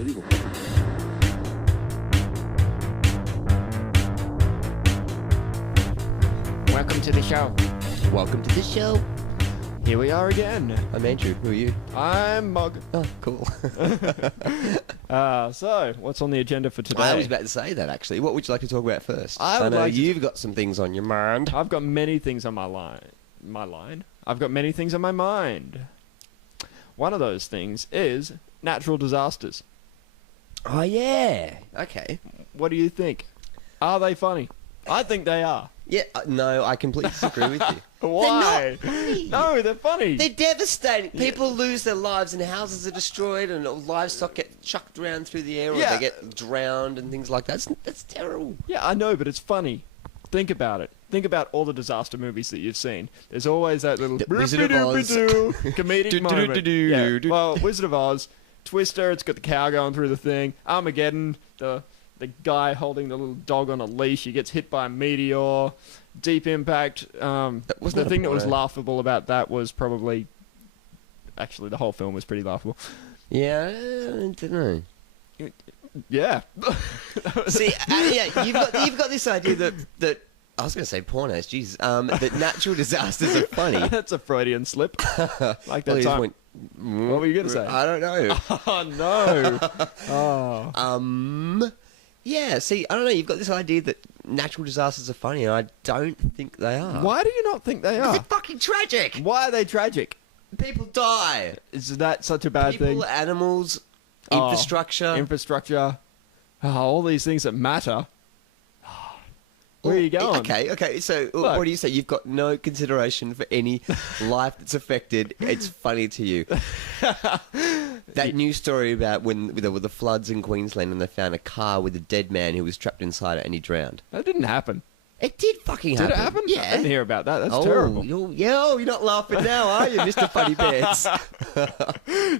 unbelievable. Welcome to the show. Welcome to the show. Here we are again. I'm Andrew. Who are you? I'm Mog. Oh, cool. So, what's on the agenda for today? I was about to say that, actually. What would you like to talk about first? I would know like to- you've got some things on your mind. I've got many things on my line. I've got many things on my mind. One of those things is natural disasters. Oh, yeah. Okay. What do you think? Are they funny? I think they are. Yeah, no, I completely disagree with you. Why? They're not funny. No, they're funny. They're devastating. People lose their lives and houses are destroyed and livestock get chucked around through the air or Yeah. they get drowned and things like that. That's terrible. Yeah, I know, but it's funny. Think about it. Think about all the disaster movies that you've seen. There's always that little The Wizard of Oz. comedic moment. Yeah. Well, Wizard of Oz, Twister, it's got the cow going through the thing. Armageddon, the guy holding the little dog on a leash, he gets hit by a meteor. Deep Impact. The thing that was laughable about that was probably... Actually, the whole film was pretty laughable. Yeah, I don't know. Yeah. See, yeah, you've got this idea that I was going to say pornos, Jesus, that natural disasters are funny. That's a Freudian slip. Like that Well, time. went, What were you going to say? I don't know. Oh, no. Oh. Yeah, see, I don't know, you've got this idea that natural disasters are funny, and I don't think they are. Why do you not think they Because are? they're fucking tragic! Why are they tragic? People die. Is that such a bad People, thing? animals, Oh, infrastructure. Infrastructure. All these things that matter. Where are you going? Okay, so Look. what do you say? You've got no consideration for any life that's affected. It's funny to you. That news story about when there were the floods in Queensland and they found a car with a dead man who was trapped inside it and he drowned. That didn't happen. It did fucking happen. Did it happen? Yeah. I didn't hear about that. That's terrible. You're not laughing now, are you, Mr. Funny Pants?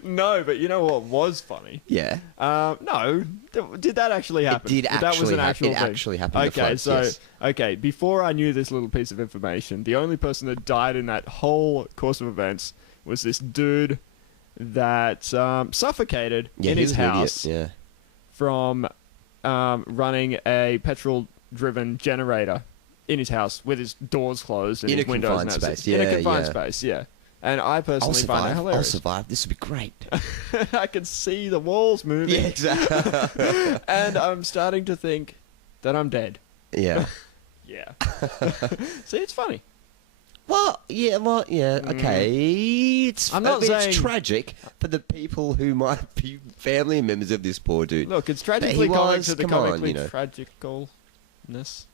No, but you know what was funny? Yeah. No. Did that actually happen? It did That was actually an actual happen. It thing? actually happened. Okay, the floods, yes. before I knew this little piece of information, the only person that died in that whole course of events was this dude that suffocated Yeah, in he his was an idiot, house Yeah. from running a petrol-driven generator in his house with his doors closed and In his a windows confined and that's space, it. In a yeah, confined yeah. space, yeah. And I personally find that I'll hilarious. survive. This will be great. I can see the walls moving. Yeah, exactly. And I'm starting to think that I'm dead. Yeah. Yeah. See, it's funny. Yeah, okay. I'm not saying- it's tragic for the people who might be family members of this poor dude. Look, it's But tragically he comic was- to the come on, comically you know. tragicalness.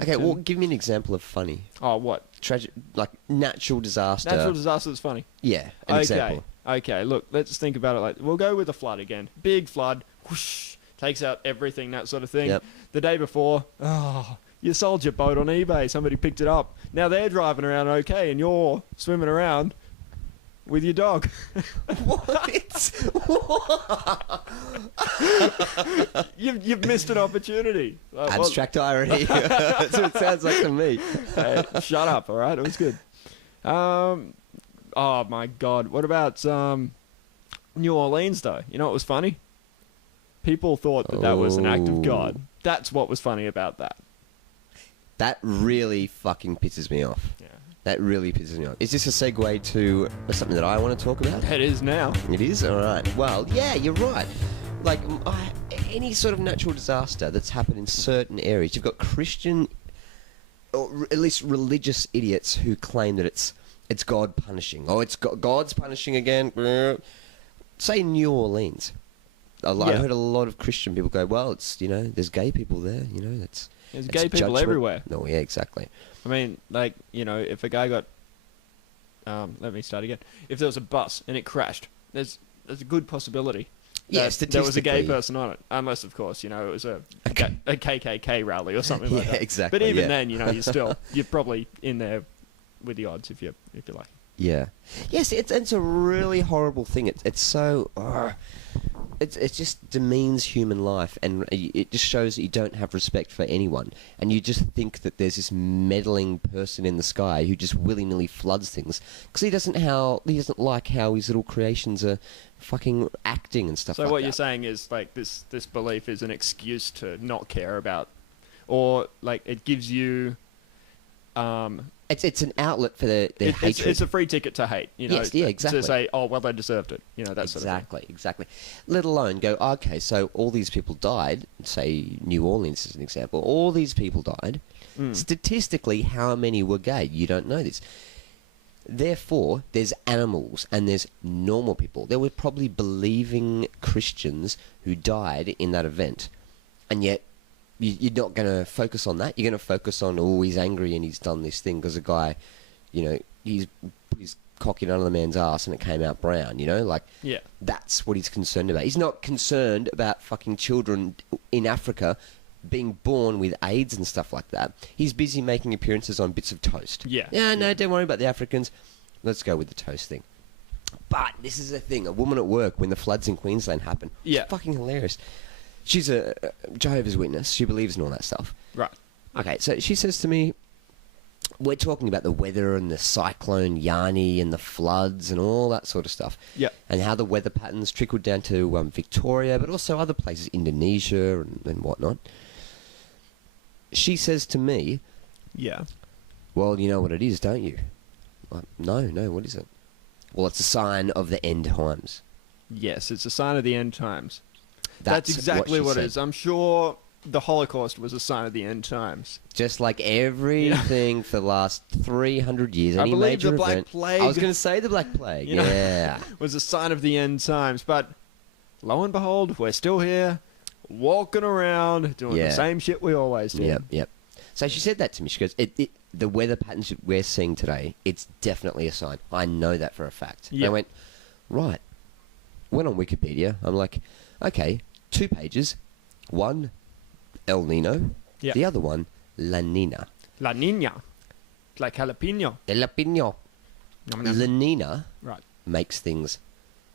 Okay, well, give me an example of funny. Oh, what? Tragic, like natural disaster. Natural disaster is funny. Yeah, an example. Okay, look, let's think about it like... We'll go with the flood again. Big flood, whoosh, takes out everything, that sort of thing. Yep. The day before, you sold your boat on eBay, somebody picked it up. Now they're driving around okay, and you're swimming around with your dog. What? You've missed an opportunity. Abstract irony. That's what it sounds like to me. Hey, shut up, all right? It was good. Oh, my God. What about New Orleans, though? You know what was funny? People thought that was an act of God. That's what was funny about that. That really fucking pisses me off. Yeah. That really pisses me off. Is this a segue to something that I want to talk about? It is now. It is? All right. Well, yeah, you're right. Like, any sort of natural disaster that's happened in certain areas, you've got Christian, or at least religious idiots who claim that it's God punishing. Oh, it's God's punishing again. Say New Orleans. I heard a lot of Christian people go, well, it's, there's gay people there, that's... There's it's gay people judgment. everywhere. No, yeah, exactly. I mean, like, if a guy got... let me start again. If there was a bus and it crashed, there's a good possibility Yeah, that there was a gay statistically. person on it. Unless, of course, it was a KKK rally or something like Yeah, that. exactly, But even yeah. then, you're probably in there with the odds if you're lucky. Yeah. Yes, it's a really horrible thing. It's so... it just demeans human life, and it just shows that you don't have respect for anyone, and you just think that there's this meddling person in the sky who just willy-nilly floods things because he doesn't like how his little creations are fucking acting and stuff. So like what that. you're saying is like this belief is an excuse to not care about, or like it gives you. It's an outlet for their hatred. It's a free ticket to hate, you know. Yes, yeah, exactly. To say, oh, well, they deserved it, you know, that sort of thing. Exactly. Let alone go, okay, so all these people died, say New Orleans is an example, all these people died. Statistically, how many were gay? You don't know this. Therefore, there's animals and there's normal people. There were probably believing Christians who died in that event, and yet you're not going to focus on that. You're going to focus on, oh, he's angry and he's done this thing because a guy, you know, he's cock in another man's ass and it came out brown, you know? Like, yeah. That's what he's concerned about. He's not concerned about fucking children in Africa being born with AIDS and stuff like that. He's busy making appearances on bits of toast. Yeah. Yeah, no, don't worry about the Africans. Let's go with the toast thing. But this is the thing. A woman at work, when the floods in Queensland happened, yeah. It's fucking hilarious. She's a Jehovah's Witness. She believes in all that stuff. Right. Okay, so she says to me, we're talking about the weather and the cyclone Yanni and the floods and all that sort of stuff. Yeah. And how the weather patterns trickled down to Victoria, but also other places, Indonesia and whatnot. She says to me, yeah. Well, you know what it is, don't you? Like, no, what is it? Well, it's a sign of the end times. Yes, it's a sign of the end times. That's exactly what said. it is. I'm sure the Holocaust was a sign of the end times. Just like everything for the last 300 years. I any believe major the Black event, Plague. I was going to say the Black Plague. You know, yeah. was a sign of the end times. But lo and behold, we're still here, walking around, doing the same shit we always do. Yep. So she said that to me. She goes, the weather patterns that we're seeing today, it's definitely a sign. I know that for a fact. Yeah. I went, right. Went on Wikipedia. I'm like, okay, 2 pages. One, El Nino. Yeah. The other one, La Nina. La Nina. Like jalapeno. Jalapeno. La Nina Right. makes things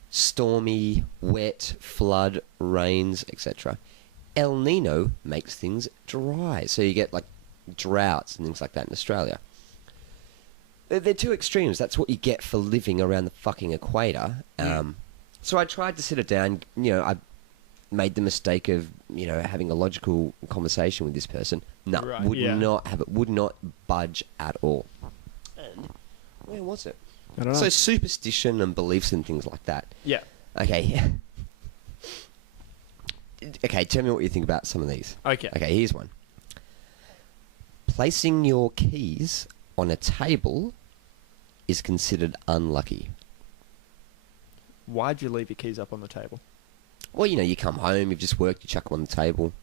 stormy, wet, flood, rains, etc. El Nino makes things dry. So you get like droughts and things like that in Australia. They're two extremes. That's what you get for living around the fucking equator. So I tried to sit it down. You know, I made the mistake of, you know, having a logical conversation with this person. No, would not budge at all. And where was it? I don't know. So superstition and beliefs and things like that. Yeah. Okay. Okay, tell me what you think about some of these. Okay. Okay, here's one. Placing your keys on a table is considered unlucky. Why'd you leave your keys up on the table? Well, you know, you come home, you've just worked, you chuck them on the table.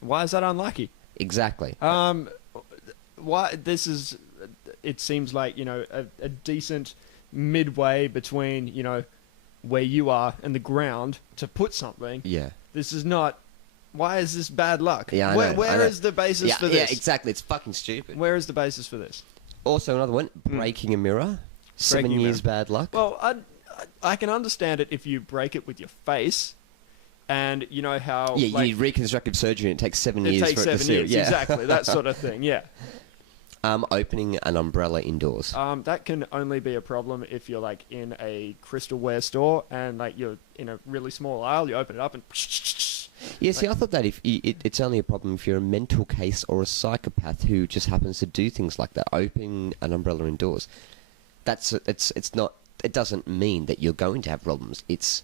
Why is that unlucky? Exactly. Why this is? It seems like, you know, a decent midway between, you know, where you are and the ground to put something. Yeah. This is not. Why is this bad luck? Yeah, I know, Where is the basis for this? Yeah, exactly. It's fucking stupid. Where is the basis for this? Also, another one, breaking a mirror. 7 years bad luck. Well, I can understand it if you break it with your face, and you know how. Yeah, like, you need reconstructive surgery and it takes 7 years takes for it to 7 seal. years, Yeah. exactly, that sort of thing, yeah. Opening an umbrella indoors. That can only be a problem if you're like in a crystalware store and like you're in a really small aisle, you open it up and... Yeah, see, I thought that it's only a problem if you're a mental case or a psychopath who just happens to do things like that, opening an umbrella indoors. It's not. It doesn't mean that you're going to have problems. It's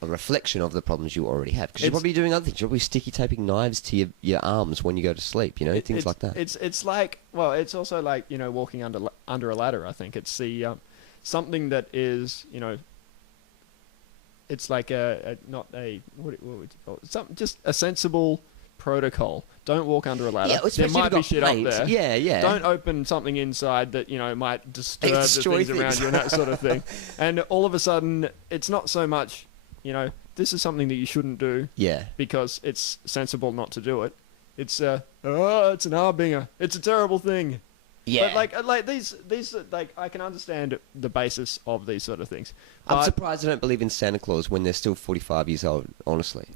a reflection of the problems you already have. Because you're probably doing other things. You're probably sticky taping knives to your arms when you go to sleep. You know, things like that. It's like, well, it's also like, you know, walking under a ladder. I think it's the something that is, you know. It's like not a what would you call it? Just a sensible protocol. Don't walk under a ladder. Yeah, there might be shit paint. up there. Yeah. Don't open something inside that, you know, might disturb the Destroy things around you and that sort of thing. And all of a sudden, it's not so much, you know, this is something that you shouldn't do. Yeah. Because it's sensible not to do it. It's it's an harbinger. It's a terrible thing. Yeah. But like these like I can understand the basis of these sort of things. I'm But- surprised I don't believe in Santa Claus when they're still 45 years old, honestly.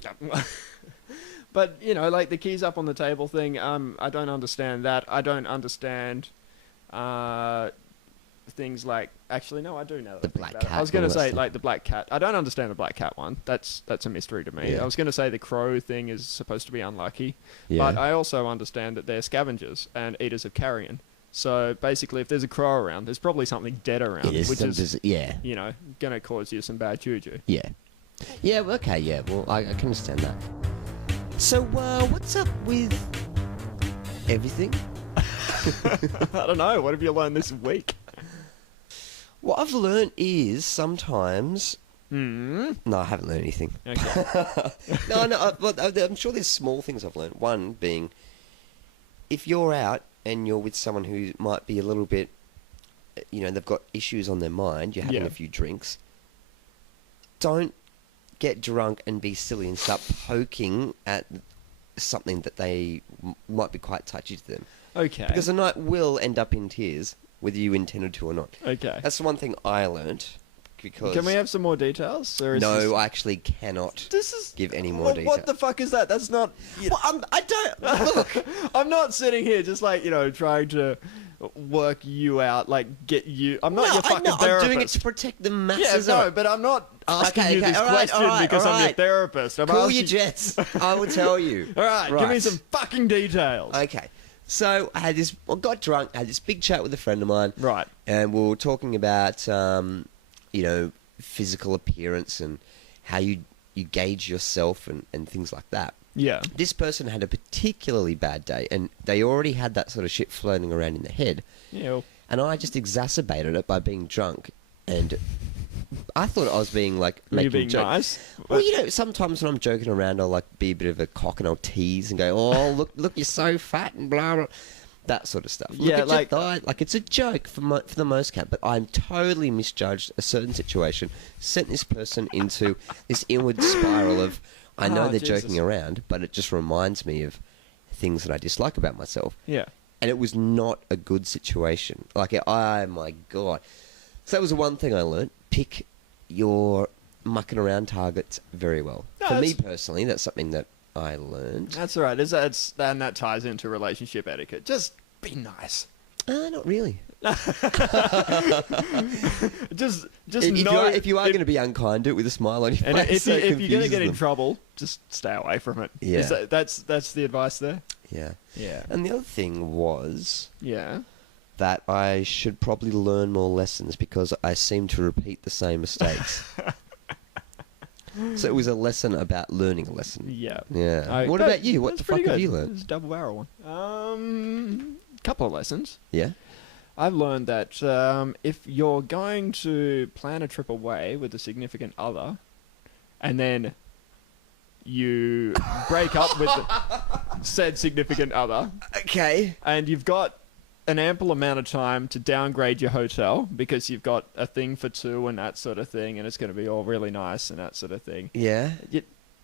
But, you know, like the keys up on the table thing, I don't understand that. I don't understand things like... Actually, no, I do know that. The black about it. cat I was going to and all that say, stuff. like, the black cat. I don't understand the black cat one. That's a mystery to me. Yeah. I was going to say the crow thing is supposed to be unlucky. Yeah. But I also understand that they're scavengers and eaters of carrion. So, basically, if there's a crow around, there's probably something dead around. It is which is, yeah. you know, going to cause you some bad juju. Yeah. Yeah, well, okay, yeah. Well, I can understand that. So, what's up with everything? I don't know. What have you learned this week? What I've learned is sometimes... Hmm. No, I haven't learned anything. Okay. No, but I'm sure there's small things I've learned. One being, if you're out and you're with someone who might be a little bit, you know, they've got issues on their mind, you're having Yeah. a few drinks, don't get drunk and be silly and start poking at something that they might be quite touchy to them. Okay. Because the night will end up in tears, whether you intended to or not. Okay. That's the one thing I learnt. Because Can we have some more details? Or is no, this, I actually cannot this is give any more what, detail. What the fuck is that? That's not. You Well, I don't look. I'm not sitting here just like trying to work you out, like get you. I'm not your fucking therapist. I'm doing it to protect the Yeah, masses. no, but I'm not asking Okay, you okay, this all right, question all right, because all I'm your right. therapist. I'm Cool asking your jets. I will tell you. All right, give me some fucking details. Okay, so I got drunk. I had this big chat with a friend of mine. Right. And we were talking about, physical appearance and how you gauge yourself and things like that. Yeah. This person had a particularly bad day, and they already had that sort of shit floating around in their head. Yeah. And I just exacerbated it by being drunk. And I thought I was being like Were you making being jokes. nice? Well, sometimes when I'm joking around, I'll like be a bit of a cock and I'll tease and go, "Oh, look, you're so fat," and blah blah, that sort of stuff. Look Yeah, at like- your thigh. Like it's a joke for the most part, but I'm totally misjudged a certain situation, sent this person into this inward spiral of I know Oh, they're Jesus. joking around, but it just reminds me of things that I dislike about myself. Yeah. And it was not a good situation. Like, oh my God. So that was the one thing I learnt. Pick your mucking around targets very well. No, For me that's- personally, that's something that I learned. That's all right. And that ties into relationship etiquette. Just be nice. Not really. Just If you are going to be unkind, do it with a smile on your And face. so it if you're going to confuses get in them. trouble, just stay away from it. Yeah. That's the advice there. Yeah. Yeah. And the other thing was Yeah. that I should probably learn more lessons because I seem to repeat the same mistakes. So it was a lesson about learning a lesson. Yeah. Yeah. What about you? What the fuck have you learned? It's a double barrel one. Couple of lessons. Yeah. I've learned that if you're going to plan a trip away with a significant other, and then you break up with the said significant other, Okay. and you've got an ample amount of time to downgrade your hotel because you've got a thing for two and that sort of thing, and it's going to be all really nice and that sort of thing. Yeah.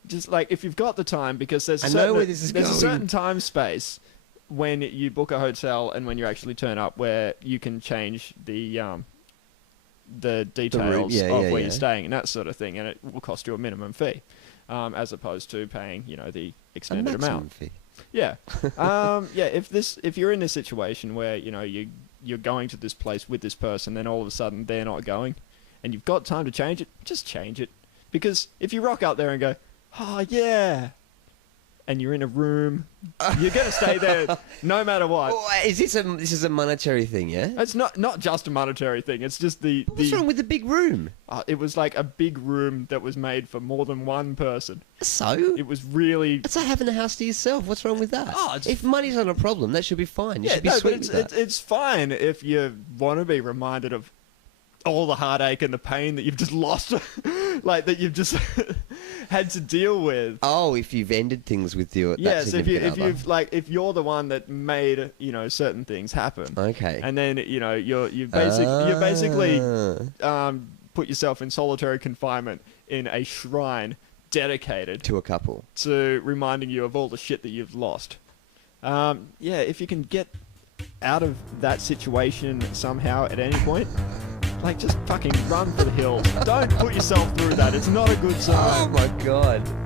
Just like if you've got the time, because there's I know where this is there's a going. certain time space when you book a hotel and when you actually turn up where you can change the details yeah, of yeah, where yeah. you're staying and that sort of thing, and it will cost you a minimum fee, as opposed to paying the A extended maximum amount. fee. Yeah, yeah. If you're in this situation where you're going to this place with this person, then all of a sudden they're not going, and you've got time to change it, just change it. Because if you rock up there and go, "Oh yeah," and you're in a room, you're gonna stay there no matter what. Oh, this is a monetary thing, yeah? It's not just a monetary thing. It's just What's wrong with the big room? it was like a big room that was made for more than one person. So? It was really It's like having a house to yourself. What's wrong with that? Oh, it's- If money's not a problem, that should be fine. You should be no, sweet but with that. it's fine if you want to be reminded of all the heartache and the pain that you've just lost, like that you've just had to deal with. Oh, if you've ended things with your Yes, if significant other. you've if you're the one that made certain things happen, Okay. and then you basically Ah, put yourself in solitary confinement in a shrine dedicated to a couple. to reminding you of all the shit that you've lost. Yeah, if you can get out of that situation somehow at any point, like, just fucking run for the hills. Don't put yourself through that. It's not a good sign. Oh my god.